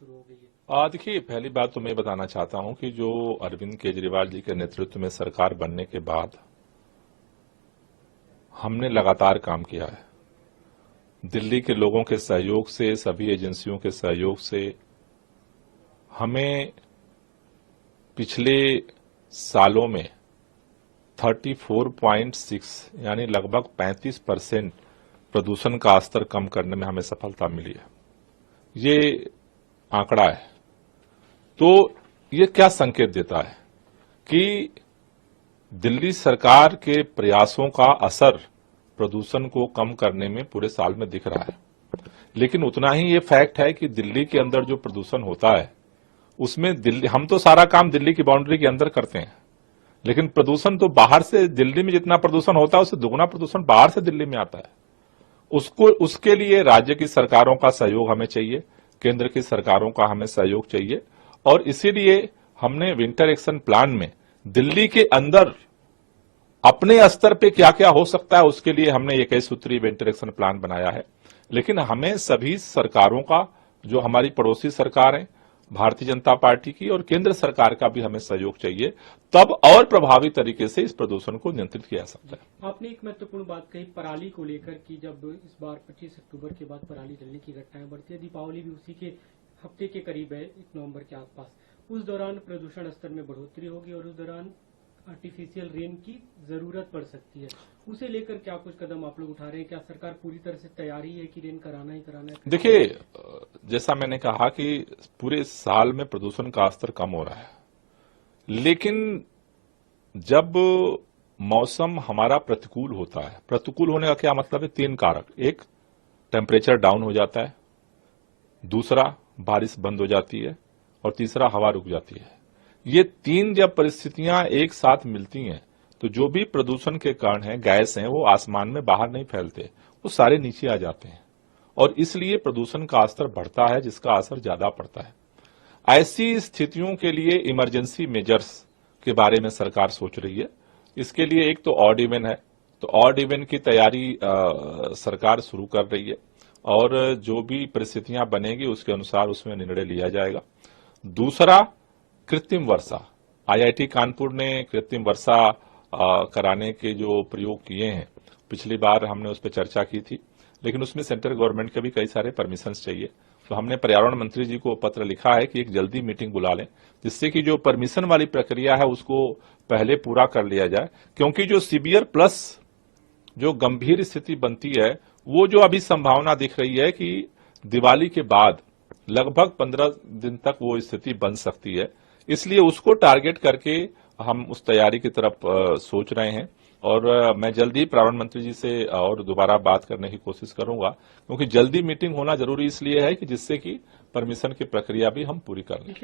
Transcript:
शुरू हो गई है? देखिए, पहली बात तो मैं बताना चाहता हूं कि जो अरविंद केजरीवाल जी के नेतृत्व में सरकार बनने के बाद हमने लगातार काम किया है। दिल्ली के लोगों के सहयोग से, सभी एजेंसियों के सहयोग से हमें पिछले सालों में 34.6 यानी लगभग 35% प्रदूषण का स्तर कम करने में हमें सफलता मिली है। ये आंकड़ा है। तो ये क्या संकेत देता है कि दिल्ली सरकार के प्रयासों का असर प्रदूषण को कम करने में पूरे साल में दिख रहा है। लेकिन उतना ही ये फैक्ट है कि दिल्ली के अंदर जो प्रदूषण होता है उसमें हम तो सारा काम दिल्ली की बाउंड्री के अंदर करते हैं, लेकिन प्रदूषण तो बाहर से, दिल्ली में जितना प्रदूषण होता है उससे दुगुना प्रदूषण बाहर से दिल्ली में आता है। उसके लिए राज्य की सरकारों का सहयोग हमें चाहिए, केंद्र की सरकारों का हमें सहयोग चाहिए, और इसीलिए हमने विंटर एक्शन प्लान में दिल्ली के अंदर अपने स्तर पे क्या क्या हो सकता है उसके लिए हमने 21 सूत्रीय विंटर एक्शन प्लान बनाया है। लेकिन हमें सभी सरकारों का, जो हमारी पड़ोसी सरकार है, भारतीय जनता पार्टी की और केंद्र सरकार का भी हमें सहयोग चाहिए, तब और प्रभावी तरीके से इस प्रदूषण को नियंत्रित किया जा सकता है। आपने एक महत्वपूर्ण बात कही पराली को लेकर कि जब इस बार 25 अक्टूबर के बाद पराली जलने की घटनाएं बढ़ती है, दीपावली भी उसी के हफ्ते के करीब है, 1 नवंबर के आसपास, उस दौरान प्रदूषण स्तर में बढ़ोतरी होगी और उस दौरान आर्टिफिशियल रेन की जरूरत पड़ सकती है। उसे लेकर क्या कुछ कदम आप लोग उठा रहे हैं? क्या सरकार पूरी तरह से तैयारी है कि रेन कराना ही कराना है? देखिए, जैसा मैंने कहा कि पूरे साल में प्रदूषण का स्तर कम हो रहा है, लेकिन जब मौसम हमारा प्रतिकूल होता है, प्रतिकूल होने का क्या मतलब है? 3 कारक। एक, टेम्परेचर डाउन हो जाता है, दूसरा, बारिश बंद हो जाती है, और तीसरा, हवा रुक जाती है। ये 3 जब परिस्थितियां एक साथ मिलती हैं तो जो भी प्रदूषण के कारण है, गैस हैं, वो आसमान में बाहर नहीं फैलते, वो सारे नीचे आ जाते हैं, और इसलिए प्रदूषण का स्तर बढ़ता है, जिसका असर ज्यादा पड़ता है। ऐसी स्थितियों के लिए इमरजेंसी मेजर्स के बारे में सरकार सोच रही है। इसके लिए एक तो ऑड इवन है, तो ऑड इवन की तैयारी सरकार शुरू कर रही है, और जो भी परिस्थितियां बनेगी उसके अनुसार उसमें निर्णय लिया जाएगा। दूसरा, कृत्रिम वर्षा। आईआईटी कानपुर ने कृत्रिम वर्षा कराने के जो प्रयोग किए हैं, पिछली बार हमने उस पर चर्चा की थी, लेकिन उसमें सेंट्रल गवर्नमेंट के भी कई सारे परमिशंस चाहिए। तो हमने पर्यावरण मंत्री जी को पत्र लिखा है कि एक जल्दी मीटिंग बुला लें, जिससे कि जो परमिशन वाली प्रक्रिया है उसको पहले पूरा कर लिया जाए, क्योंकि जो सीवियर प्लस जो गंभीर स्थिति बनती है, वो जो अभी संभावना दिख रही है कि दिवाली के बाद लगभग 15 दिन तक वो स्थिति बन सकती है। इसलिए उसको टारगेट करके हम उस तैयारी की तरफ सोच रहे हैं, और मैं जल्दी पर्यावरण मंत्री जी से और दोबारा बात करने की कोशिश करूंगा, क्योंकि जल्दी मीटिंग होना जरूरी इसलिए है कि जिससे कि परमिशन की प्रक्रिया भी हम पूरी कर लें।